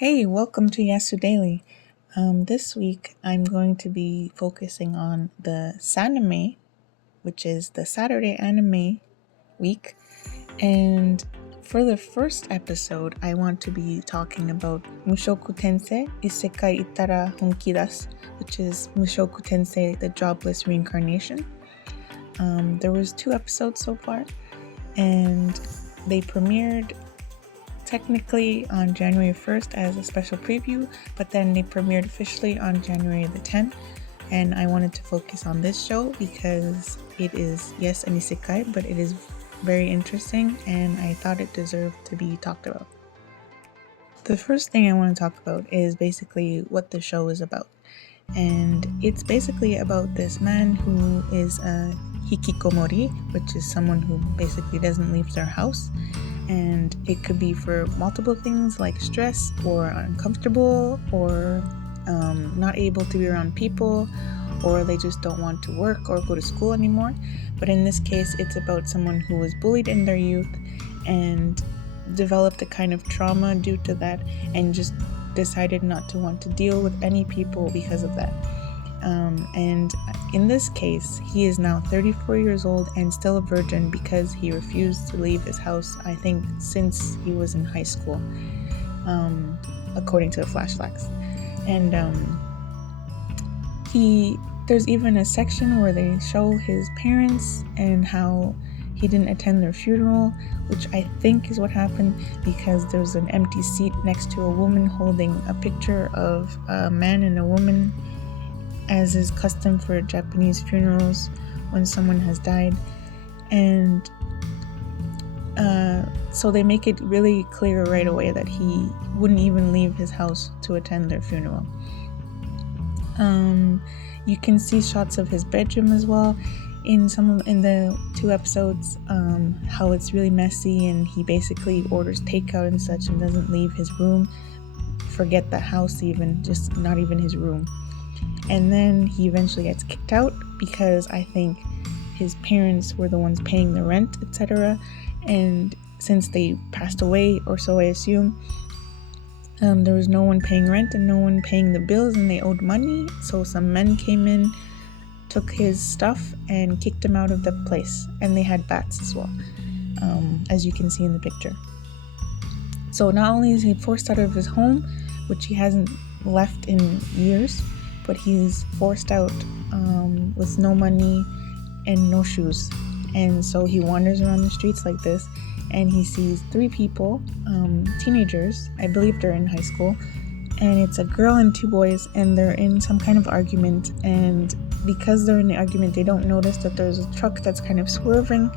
Hey, welcome to Yasu Daily. This week I'm going to be focusing on the Sanime, which is the Saturday anime week. And for the first episode, I want to be talking about Mushoku Tensei isekai itara honkidasu, which is Mushoku Tensei, the jobless reincarnation. There was 2 episodes so far, and they premiered technically on January 1st as a special preview, but then they premiered officially on January the 10th. And I wanted to focus on this show because it is, yes, an isekai, but it is very interesting and I thought it deserved to be talked about. The first thing I want to talk about is basically what the show is about. And it's basically about this man who is a hikikomori, which is someone who basically doesn't leave their house. And it could be for multiple things like stress or uncomfortable or not able to be around people, or they just don't want to work or go to school anymore. But in this case, it's about someone who was bullied in their youth and developed a kind of trauma due to that and just decided not to want to deal with any people because of that. And in this case, he is now 34 years old and still a virgin because he refused to leave his house, I think, since he was in high school, according to the flashbacks. And there's even a section where they show his parents and how he didn't attend their funeral, which I think is what happened because there's an empty seat next to a woman holding a picture of a man and a woman, as is custom for Japanese funerals when someone has died. And so they make it really clear right away that he wouldn't even leave his house to attend their funeral. You can see shots of his bedroom as well in the 2 episodes, how it's really messy and he basically orders takeout and such and doesn't leave his room. Forget the house even, just not even his room. And then he eventually gets kicked out because I think his parents were the ones paying the rent, etc. And since they passed away, or so I assume, there was no one paying rent and no one paying the bills and they owed money. So some men came in, took his stuff and kicked him out of the place. And they had bats as well, as you can see in the picture. So not only is he forced out of his home, which he hasn't left in years, but he's forced out with no money and no shoes. And so he wanders around the streets like this and he sees 3 people, teenagers, I believe they're in high school, and it's a girl and 2 boys, and they're in some kind of argument. And because they're in the argument, they don't notice that there's a truck that's kind of swerving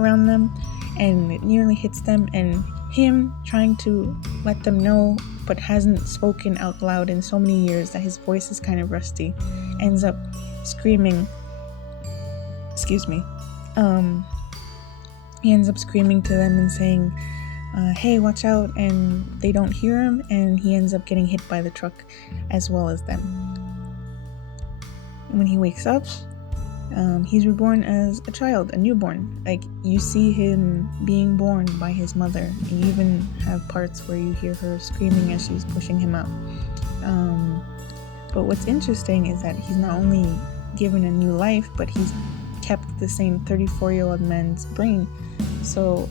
around them and it nearly hits them, and him trying to let them know but hasn't spoken out loud in so many years that his voice is kind of rusty, ends up screaming, he ends up screaming to them and saying, hey, watch out, and they don't hear him, and he ends up getting hit by the truck as well as them. When he wakes up, he's reborn as a child, a newborn. Like, you see him being born by his mother. You even have parts where you hear her screaming as she's pushing him out. But what's interesting is that he's not only given a new life, but he's kept the same 34-year-old man's brain. So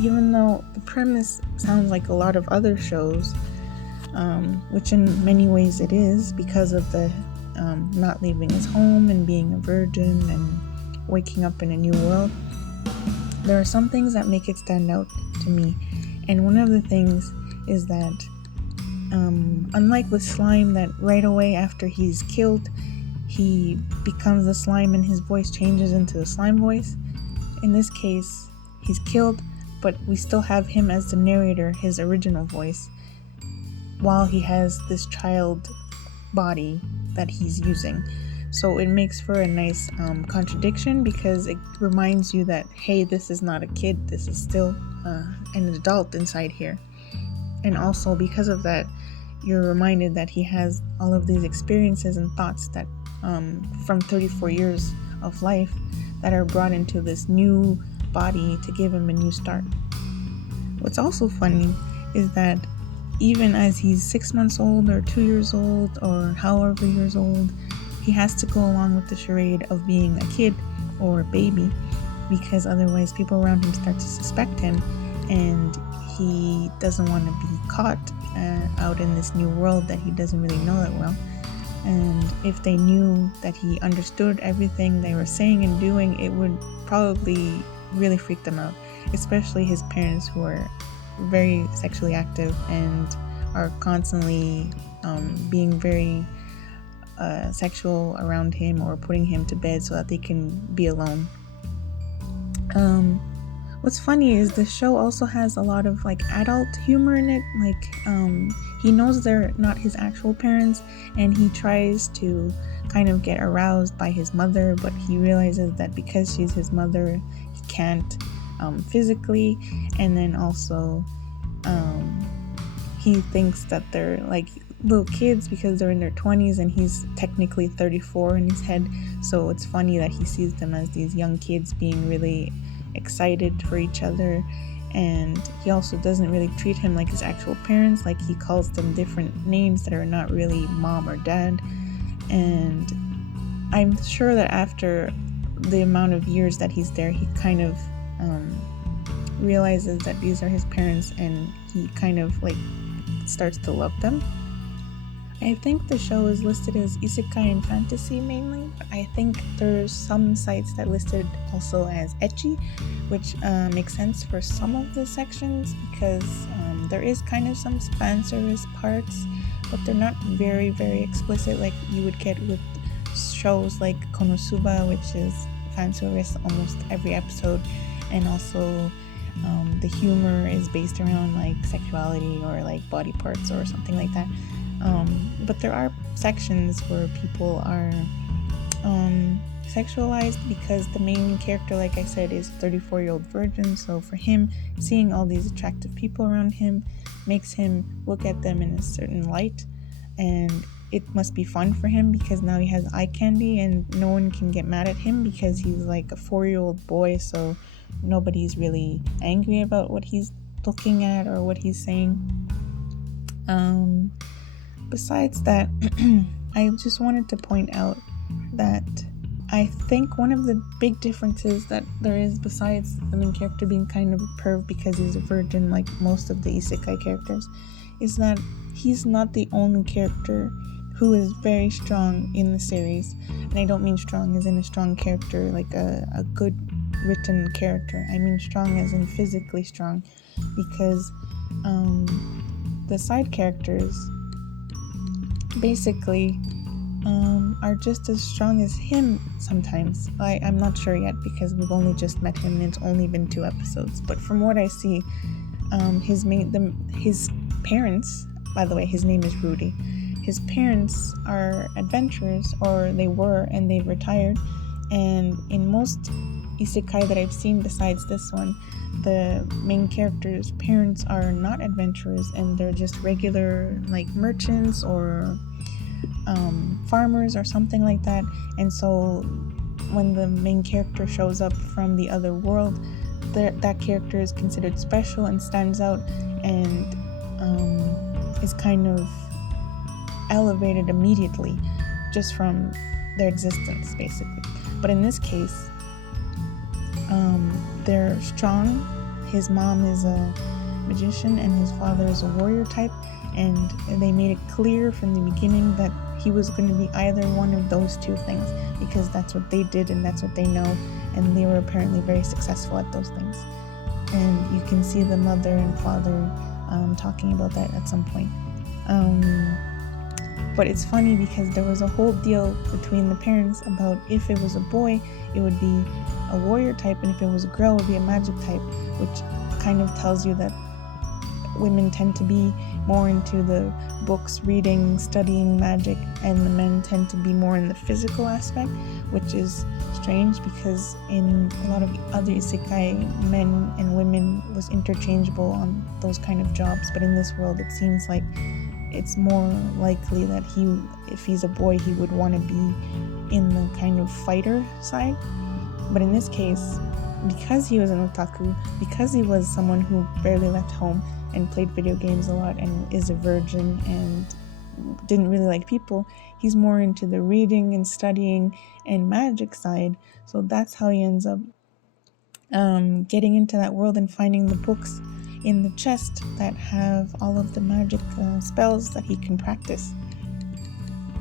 even though the premise sounds like a lot of other shows, which in many ways it is because of the not leaving his home and being a virgin and waking up in a new world, there are some things that make it stand out to me. And one of the things is that unlike with slime, that right away after he's killed he becomes the slime and his voice changes into the slime voice, in this case he's killed, but we still have him as the narrator, his original voice, while he has this child body that he's using. So it makes for a nice contradiction because it reminds you that, hey, this is not a kid, this is still an adult inside here. And also because of that, you're reminded that he has all of these experiences and thoughts that from 34 years of life that are brought into this new body to give him a new start. What's also funny is that even as he's 6 months old or 2 years old or however years old, he has to go along with the charade of being a kid or a baby, because otherwise people around him start to suspect him, and he doesn't want to be caught out in this new world that he doesn't really know that well. And if they knew that he understood everything they were saying and doing, it would probably really freak them out, especially his parents, who are very sexually active and are constantly being very sexual around him or putting him to bed so that they can be alone. What's funny is the show also has a lot of like adult humor in it. Like he knows they're not his actual parents, and he tries to kind of get aroused by his mother, but he realizes that because she's his mother, he can't physically. And then also he thinks that they're like little kids because they're in their 20s, and he's technically 34 in his head. So it's funny that he sees them as these young kids being really excited for each other. And he also doesn't really treat him like his actual parents. Like, he calls them different names that are not really mom or dad. And I'm sure that after the amount of years that he's there, he kind of realizes that these are his parents, and he kind of like starts to love them. I think the show is listed as isekai and fantasy mainly, but I think there's some sites that listed also as ecchi, which makes sense for some of the sections, because there is kind of some fan service parts, but they're not very, very explicit like you would get with shows like Konosuba, which is fan service almost every episode, and also the humor is based around like sexuality or like body parts or something like that. But there are sections where people are sexualized, because the main character, like I said, is a 34-year-old virgin. So for him, seeing all these attractive people around him makes him look at them in a certain light, and it must be fun for him because now he has eye candy, and no one can get mad at him because he's like a 4-year-old boy. So nobody's really angry about what he's looking at or what he's saying. Besides that, I just wanted to point out that I think one of the big differences that there is, besides the main character being kind of a perv because he's a virgin like most of the isekai characters, is that he's not the only character who is very strong in the series. And I don't mean strong as in a strong character, like a good written character. I mean strong as in physically strong, because the side characters basically are just as strong as him sometimes. I'm not sure yet because we've only just met him and it's only been 2 episodes, but from what I see, his parents, by the way, his name is Rudy, his parents are adventurers, or they were, and they've retired. And in most isekai that I've seen besides this one, the main character's parents are not adventurers, and they're just regular like merchants or farmers or something like that. And so when the main character shows up from the other world, that character is considered special and stands out, and is kind of elevated immediately just from their existence, basically. But in this case, they're strong. His mom is a magician and his father is a warrior type, and they made it clear from the beginning that he was going to be either one of those 2 things, because that's what they did and that's what they know, and they were apparently very successful at those things. And you can see the mother and father talking about that at some point. But it's funny because there was a whole deal between the parents about if it was a boy, it would be a warrior type, and if it was a girl, it would be a magic type, which kind of tells you that women tend to be more into the books, reading, studying magic, and the men tend to be more in the physical aspect, which is strange because in a lot of other isekai, men and women was interchangeable on those kind of jobs. But in this world, it seems like it's more likely that if he's a boy, he would want to be in the kind of fighter side. But in this case, because he was an otaku, because he was someone who barely left home, and played video games a lot and is a virgin and didn't really like people. He's more into the reading and studying and magic side. So that's how he ends up getting into that world and finding the books in the chest that have all of the magic spells that he can practice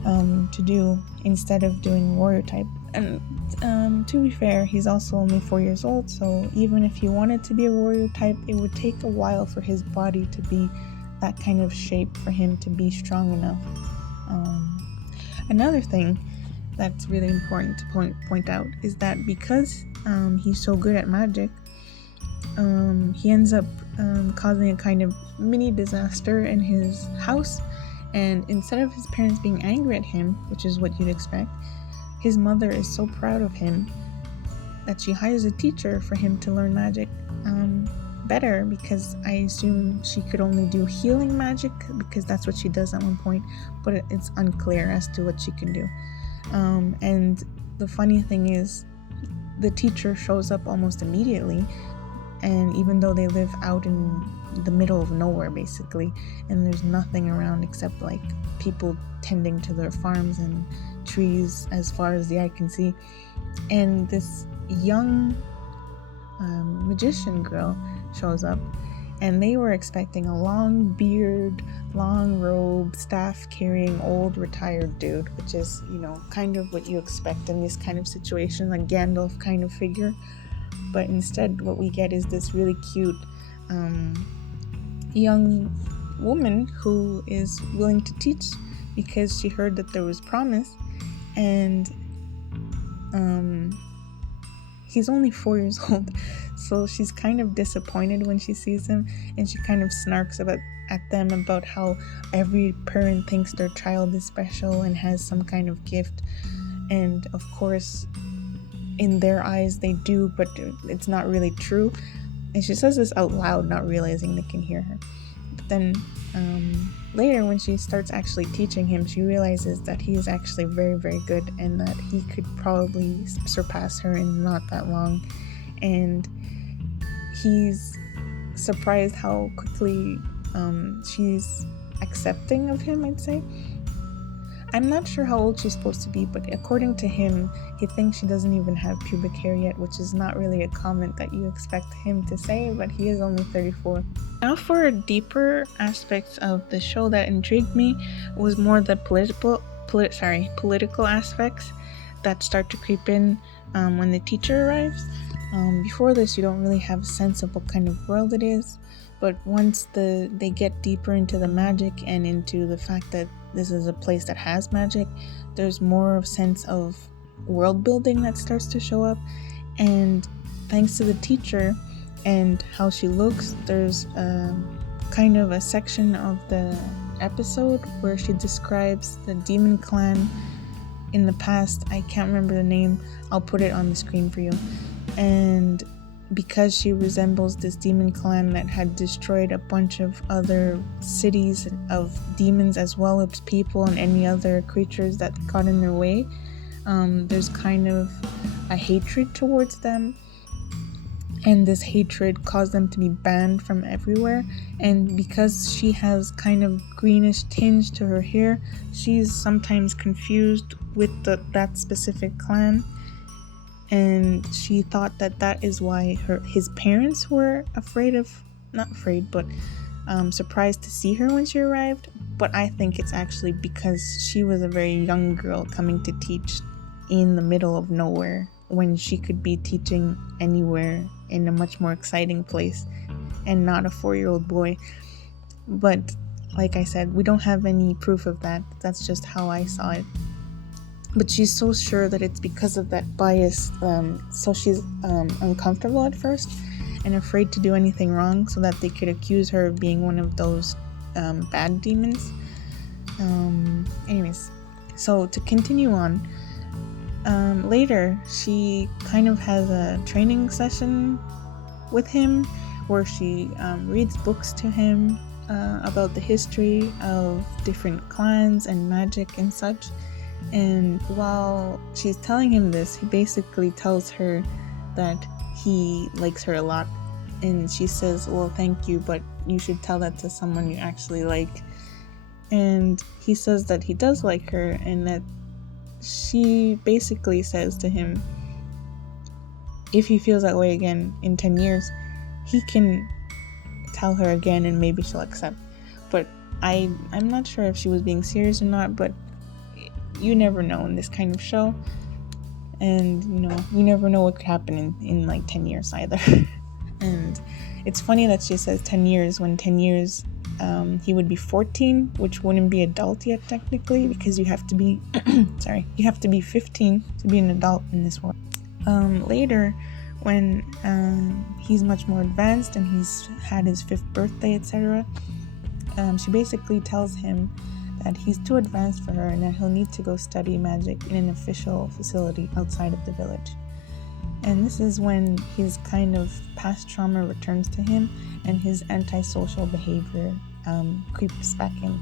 to do instead of doing warrior type. And to be fair, he's also only 4 years old, so even if he wanted to be a warrior type, it would take a while for his body to be that kind of shape for him to be strong enough. Another thing that's really important to point out is that because he's so good at magic, he ends up causing a kind of mini disaster in his house. And instead of his parents being angry at him, which is what you'd expect, his mother is so proud of him that she hires a teacher for him to learn magic better, because I assume she could only do healing magic, because that's what she does at one point, but it's unclear as to what she can do. And the funny thing is, the teacher shows up almost immediately, and even though they live out in the middle of nowhere basically, and there's nothing around except like people tending to their farms and trees as far as the eye can see, and this young magician girl shows up, and they were expecting a long beard, long robe, staff carrying old retired dude, which is, kind of what you expect in this kind of situation, like Gandalf kind of figure. But instead what we get is this really cute young woman who is willing to teach because she heard that there was promise, and he's only 4 years old, so she's kind of disappointed when she sees him, and she kind of snarks at them about how every parent thinks their child is special and has some kind of gift, and of course in their eyes they do, but it's not really true. And she says this out loud, not realizing they can hear her. But then later, when she starts actually teaching him, she realizes that he is actually very, very good, and that he could probably surpass her in not that long. And he's surprised how quickly she's accepting of him, I'd say. I'm not sure how old she's supposed to be, but according to him, he thinks she doesn't even have pubic hair yet, which is not really a comment that you expect him to say, but he is only 34. Now for deeper aspects of the show that intrigued me was more the political aspects that start to creep in when the teacher arrives. Before this, you don't really have a sense of what kind of world it is, but once they get deeper into the magic and into the fact that this is a place that has magic, there's more of sense of world building that starts to show up. And thanks to the teacher and how she looks, there's kind of a section of the episode where she describes the demon clan in the past. I can't remember the name. I'll put it on the screen for you. And because she resembles this demon clan that had destroyed a bunch of other cities of demons as well as people and any other creatures that got in their way, there's kind of a hatred towards them, and this hatred caused them to be banned from everywhere. And because she has kind of greenish tinge to her hair, she's sometimes confused with that specific clan. And she thought that is why his parents were surprised to see her when she arrived. But I think it's actually because she was a very young girl coming to teach in the middle of nowhere, when she could be teaching anywhere in a much more exciting place, and not a 4-year-old boy. But like I said, we don't have any proof of that. That's just how I saw it. But she's so sure that it's because of that bias, so she's uncomfortable at first and afraid to do anything wrong, so that they could accuse her of being one of those bad demons. Anyways, so to continue on, later she kind of has a training session with him where she reads books to him about the history of different clans and magic and such. And while she's telling him this, he basically tells her that he likes her a lot. And she says, well, thank you, but you should tell that to someone you actually like. And he says that he does like her, and that she basically says to him, if he feels that way again in 10 years, he can tell her again and maybe she'll accept. But I'm not sure if she was being serious or not, but you never know in this kind of show. And, you never know what could happen in like 10 years either. And it's funny that she says 10 years when 10 years he would be 14, which wouldn't be adult yet technically, because you have to be you have to be 15 to be an adult in this world. Later, when he's much more advanced and he's had his 5th birthday, etc., she basically tells him that he's too advanced for her and that he'll need to go study magic in an official facility outside of the village. And this is when his kind of past trauma returns to him and his antisocial behavior creeps back in.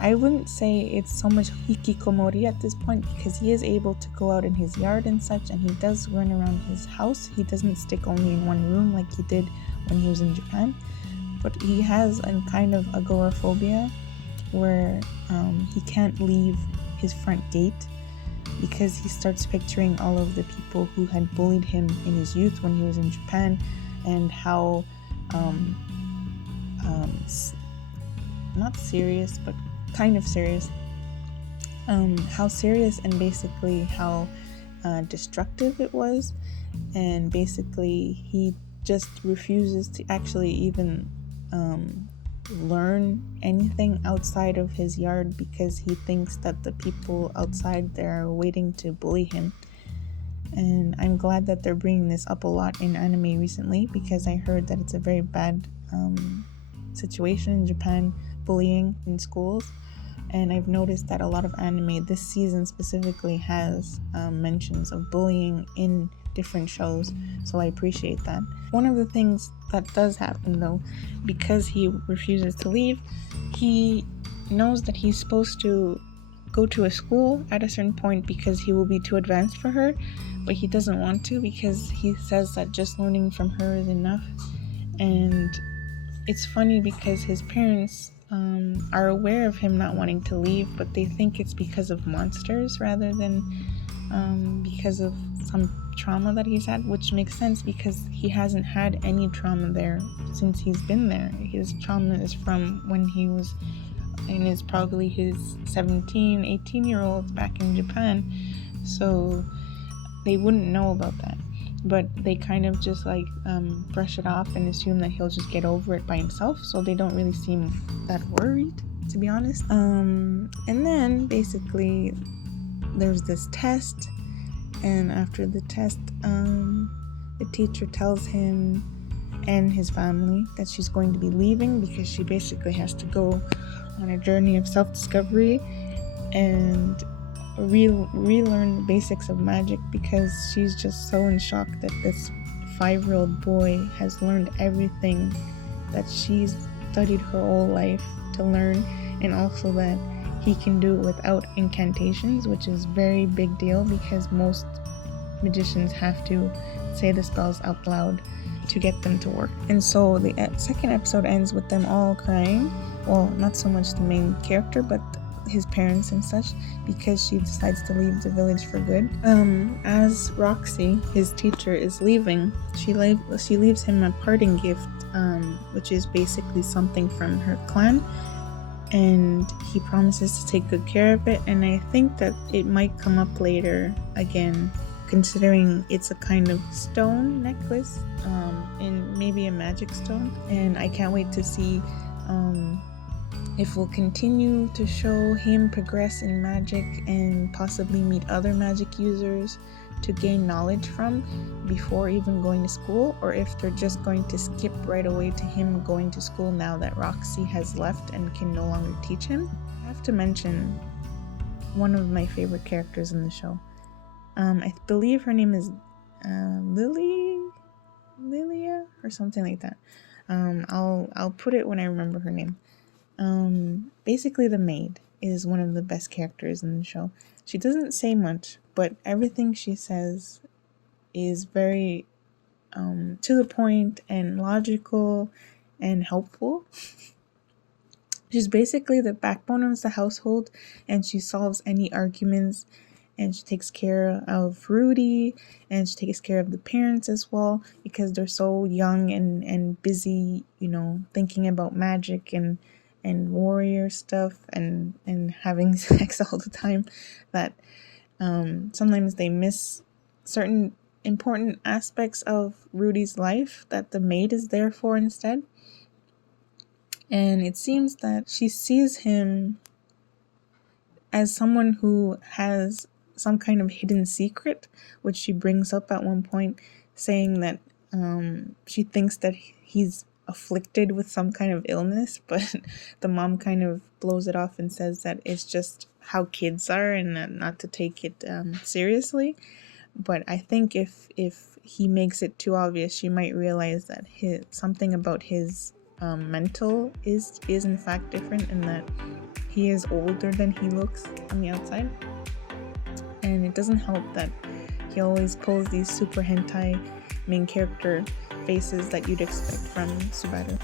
I wouldn't say it's so much hikikomori at this point, because he is able to go out in his yard and such, and he does run around his house. He doesn't stick only in one room like he did when he was in Japan, but he has a kind of agoraphobia where he can't leave his front gate, because he starts picturing all of the people who had bullied him in his youth when he was in Japan, and how not serious, but kind of serious, how serious and basically how destructive it was. And basically he just refuses to actually even learn anything outside of his yard, because he thinks that the people outside there are waiting to bully him. And I'm glad that they're bringing this up a lot in anime recently, because I heard that it's a very bad situation in Japan, bullying in schools. And I've noticed that a lot of anime this season specifically has mentions of bullying in different shows, so I appreciate that. One of the things that does happen though, because he refuses to leave, he knows that he's supposed to go to a school at a certain point because he will be too advanced for her, but he doesn't want to, because he says that just learning from her is enough. And it's funny because his parents are aware of him not wanting to leave, but they think it's because of monsters rather than because of some trauma that he's had, which makes sense because he hasn't had any trauma there since he's been there. His trauma is from when he was in probably his 17, 18-year-olds back in Japan, so they wouldn't know about that. But they kind of just brush it off and assume that he'll just get over it by himself, so they don't really seem that worried, to be honest. And then basically there's this test, and after the test the teacher tells him and his family that she's going to be leaving, because she basically has to go on a journey of self-discovery and relearn the basics of magic, because she's just so in shock that this 5-year-old boy has learned everything that she's studied her whole life to learn, and also that he can do it without incantations, which is very big deal because most magicians have to say the spells out loud to get them to work. And so the second episode ends with them all crying. Well, not so much the main character, but his parents and such, because she decides to leave the village for good. As Roxy, his teacher, is leaving, she leaves him a parting gift, which is basically something from her clan, and he promises to take good care of it. And I think that it might come up later again, considering it's a kind of stone necklace, and maybe a magic stone. And I can't wait to see if we'll continue to show him progress in magic and possibly meet other magic users to gain knowledge from before even going to school, or if they're just going to skip right away to him going to school now that Roxy has left and can no longer teach him. I have to mention one of my favorite characters in the show. I believe her name is Lilia or something like that. I'll put it when I remember her name. Basically the maid is one of the best characters in the show. She doesn't say much, but everything she says is very to the point and logical, and helpful. She's basically the backbone of the household, and she solves any arguments, and she takes care of Rudy, and she takes care of the parents as well, because they're so young and busy, thinking about magic and warrior stuff and having sex all the time, that sometimes they miss certain important aspects of Rudy's life that the maid is there for instead. And it seems that she sees him as someone who has some kind of hidden secret, which she brings up at one point, saying that she thinks that he's afflicted with some kind of illness, but the mom kind of blows it off and says that it's just how kids are and not to take it seriously. But I think if he makes it too obvious, she might realize that something about his mental is in fact different, and that he is older than he looks on the outside. And it doesn't help that he always pulls these super hentai main character faces that you'd expect from Subaru.